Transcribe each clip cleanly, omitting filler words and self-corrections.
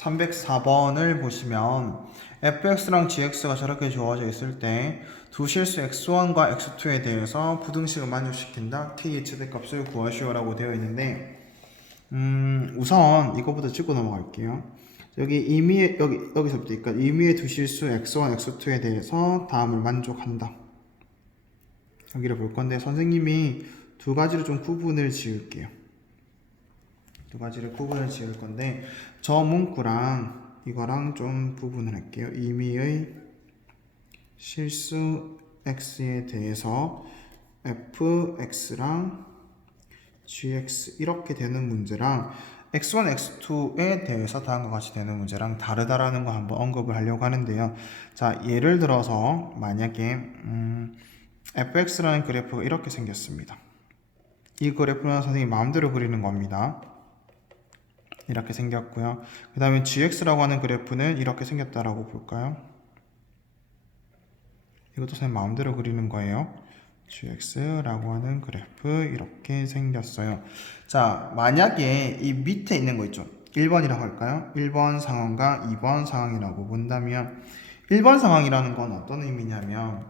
304번을 보시면 fx랑 gx가 저렇게 주어져 있을 때 두 실수 x1과 x2에 대해서 부등식을 만족시킨다. k의 최대값을 구하시오라고 되어 있는데 우선 이거부터 짚고 넘어갈게요. 여기 임의의 여기서부터 그러니까 임의의 두 실수 x1, x2에 대해서 다음을 만족한다. 여기를 볼 건데 선생님이 두 가지로 좀 구분을 지을게요. 두 가지를 구분을 지을 건데 저 문구랑 이거랑 좀 구분을 할게요. 임의의 실수 x에 대해서 fx랑 gx 이렇게 되는 문제랑 x1, x2에 대해서 다음과 같이 되는 문제랑 다르다라는 거 한번 언급을 하려고 하는데요. 자, 예를 들어서 만약에 fx라는 그래프가 이렇게 생겼습니다. 이 그래프는 선생님 마음대로 그리는 겁니다. 이렇게 생겼고요. 그 다음에 gx라고 하는 그래프는 이렇게 생겼다라고 볼까요? 이것도 선생님 마음대로 그리는 거예요. gx라고 하는 그래프 이렇게 생겼어요. 자, 만약에 이 밑에 있는 거 있죠. 1번이라고 할까요? 1번 상황과 2번 상황이라고 본다면 1번 상황이라는 건 어떤 의미냐면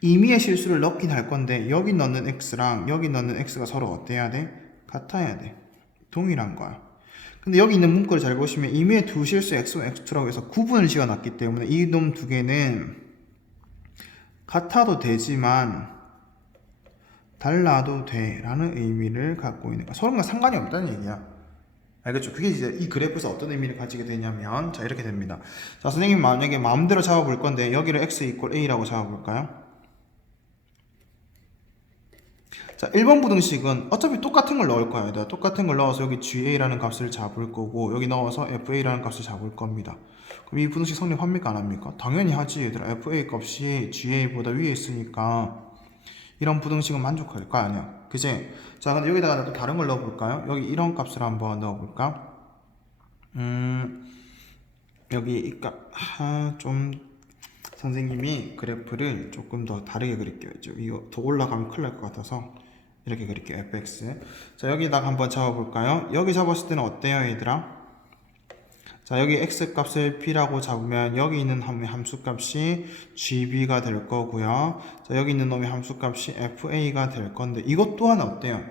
임의의 실수를 넣긴 할 건데 여기 넣는 x랑 여기 넣는 x가 서로 어때야 돼? 같아야 돼. 동일한 거야. 근데 여기 있는 문구를 잘 보시면 임의의 두 실수 x1, x2라고 해서 구분을 지어놨기 때문에 이 놈 두 개는 같아도 되지만 달라도 돼 라는 의미를 갖고 있는 거야. 서로가 상관이 없다는 얘기야. 알겠죠? 그게 이제 이 그래프에서 어떤 의미를 가지게 되냐면 자 이렇게 됩니다. 자, 선생님 만약에 마음대로 잡아볼 건데 여기를 x 이퀄 a라고 잡아볼까요? 자, 1번 부등식은 어차피 똑같은 걸 넣을 거야. 얘들아. 똑같은 걸 넣어서 여기 ga라는 값을 잡을 거고 여기 넣어서 fa라는 값을 잡을 겁니다. 그럼 이 부등식 성립합니까? 안 합니까? 당연히 하지. 얘들아. fa 값이 ga보다 위에 있으니까 이런 부등식은 만족할 거 아니야. 그지? 자, 근데 여기다가 또 다른 걸 넣어볼까요? 여기 이런 값을 한번 넣어볼까? 여기 이 값, 좀 선생님이 그래프를 조금 더 다르게 그릴게요. 이거 더 올라가면 큰일 날 것 같아서 이렇게 그릴게요. fx. 자, 여기다가 한번 잡아볼까요? 여기 잡았을 때는 어때요, 얘들아? 자, 여기 x 값을 p라고 잡으면 여기 있는 함수 값이 gb가 될 거고요. 자, 여기 있는 놈의 함수 값이 fa가 될 건데 이것 또한 어때요?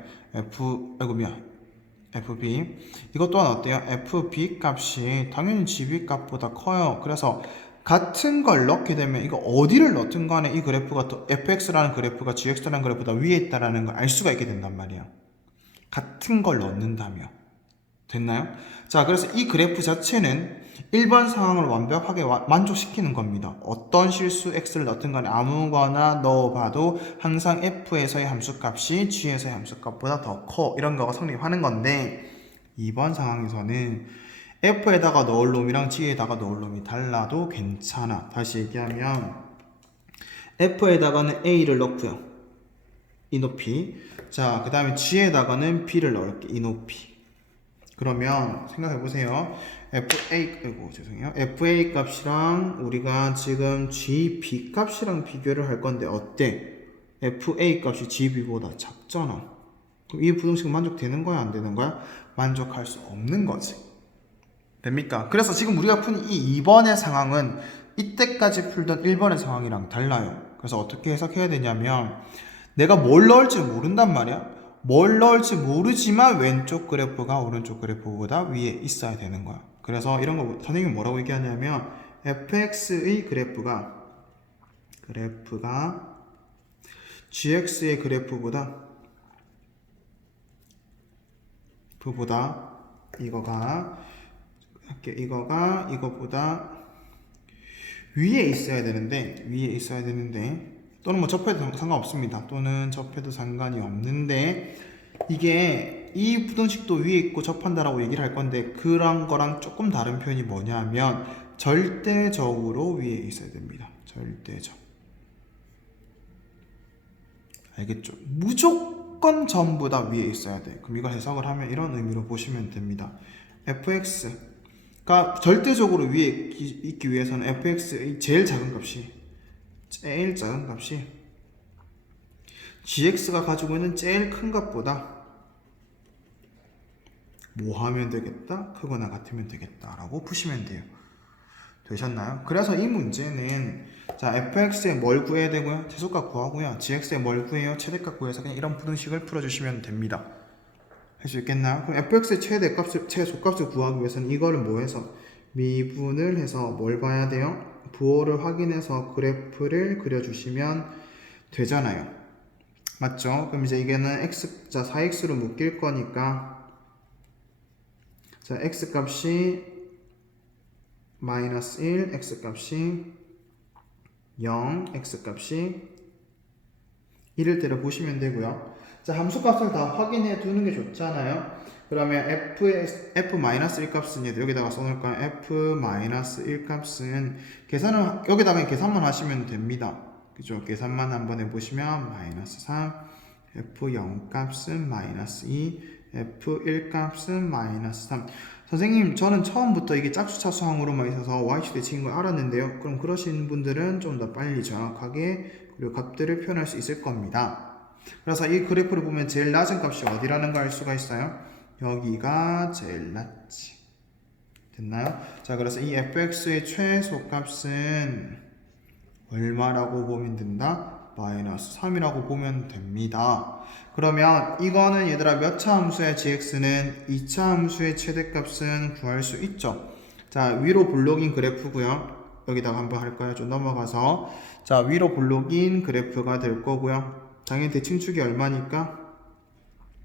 fb. 이것 또한 어때요? fb 값이 당연히 gb 값보다 커요. 그래서 같은 걸 넣게 되면 이거 어디를 넣든 간에 이 그래프가 또 fx라는 그래프가 gx라는 그래프보다 위에 있다라는 걸 알 수가 있게 된단 말이야. 같은 걸 넣는다며. 됐나요? 자, 그래서 이 그래프 자체는 1번 상황을 완벽하게 만족시키는 겁니다. 어떤 실수 x를 넣든 간에 아무거나 넣어봐도 항상 f에서의 함수값이 g에서의 함수값보다 더 커. 이런 거가 성립하는 건데 2번 상황에서는 f에다가 넣을 놈이랑 g에다가 넣을 놈이 달라도 괜찮아. 다시 얘기하면 f에다가는 a를 넣고요. 이 높이. 자, 그 다음에 g에다가는 b를 넣을게. 이 높이. 그러면 생각해보세요. FA 값이랑 우리가 지금 GB 값이랑 비교를 할 건데 어때? FA 값이 GB보다 작잖아. 그럼 이 부등식은 만족되는 거야? 안 되는 거야? 만족할 수 없는 거지. 됩니까? 그래서 지금 우리가 푼 이 2번의 상황은 이때까지 풀던 1번의 상황이랑 달라요. 그래서 어떻게 해석해야 되냐면 내가 뭘 넣을지 모른단 말이야. 뭘 넣을지 모르지만 왼쪽 그래프가 오른쪽 그래프보다 위에 있어야 되는 거야. 그래서 이런 거 선생님이 뭐라고 얘기하냐면 fx의 그래프가 gx의 그래프보다 이거보다 위에 있어야 되는데 또는 뭐 접해도 상관없습니다. 또는 접해도 상관이 없는데 이게 이 부등식도 위에 있고 접한다라고 얘기를 할 건데 그런 거랑 조금 다른 표현이 뭐냐면 절대적으로 위에 있어야 됩니다. 절대적. 알겠죠? 무조건 전부 다 위에 있어야 돼. 그럼 이걸 해석을 하면 이런 의미로 보시면 됩니다. fx가 절대적으로 위에 있기 위해서는 fx의 제일 작은 값이 gx가 가지고 있는 제일 큰 값보다 뭐 하면 되겠다? 크거나 같으면 되겠다 라고 푸시면 돼요. 되셨나요? 그래서 이 문제는 자 fx에 뭘 구해야 되고요? 최소값 구하고요. gx에 뭘 구해요? 최대값 구해서 그냥 이런 부등식을 풀어주시면 됩니다. 할 수 있겠나요? 그럼 fx의 최소값을 구하기 위해서는 이거를 뭐 해서 미분을 해서 뭘 봐야 돼요? 부호를 확인해서 그래프를 그려주시면 되잖아요. 맞죠? 그럼 이제 이게는 x, 자 4x로 묶일 거니까 자 x 값이 마이너스 1, x 값이 0, x 값이 1을 때려 보시면 되고요. 자 함수 값을 다 확인해 두는 게 좋잖아요. 그러면 f-1 값은 여기다가 써놓을까요? f-1 값은 계산을 여기다가 계산만 하시면 됩니다. 그죠? 계산만 한번 해보시면 마이너스 3, f0 값은 마이너스 2, f1 값은 마이너스 3. 선생님 저는 처음부터 이게 짝수차수항으로만 있어서 y축 치인 걸 알았는데요. 그럼 그러신 분들은 좀 더 빨리 정확하게 그리고 값들을 표현할 수 있을 겁니다. 그래서 이 그래프를 보면 제일 낮은 값이 어디라는 걸 알 수가 있어요. 여기가 제일 낮지. 됐나요? 자 그래서 이 fx의 최소값은 얼마라고 보면 된다? 마이너스 3이라고 보면 됩니다. 그러면 이거는 얘들아 몇 차 함수의 gx는 2차 함수의 최대값은 구할 수 있죠. 자 위로 블록인 그래프고요. 여기다가 한번 할까요? 좀 넘어가서 자 위로 블록인 그래프가 될 거고요. 당연히 대칭축이 얼마니까?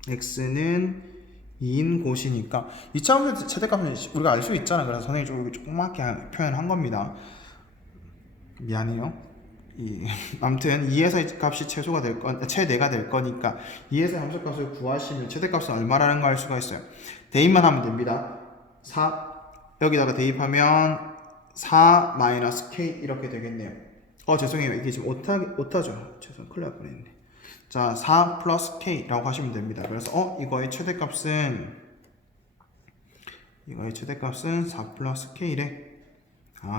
x는 2인 곳이니까 2차 함수의 최대값은 우리가 알 수 있잖아. 그래서 선생님이 좀 조그맣게 표현한 겁니다. 미안해요. 아무튼 2에서 값이 최소가 될 최대가 될 거니까 2에서 함수값을 구하시면 최대값은 얼마라는 거 알 수가 있어요. 대입만 하면 됩니다. 4 여기다가 대입하면 4 마이너스 k 이렇게 되겠네요. 죄송해요. 이게 지금 오타죠. 죄송 큰일 날 뻔했네. 자, 4 플러스 k라고 하시면 됩니다. 그래서 이거의 최대값은 4 플러스 k래.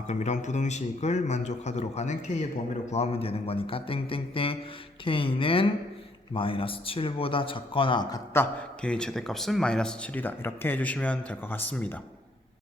그럼 이런 부등식을 만족하도록 하는 k의 범위를 구하면 되는 거니까 땡땡땡 k는 마이너스 7보다 작거나 같다. k의 최대값은 마이너스 7이다. 이렇게 해주시면 될 것 같습니다.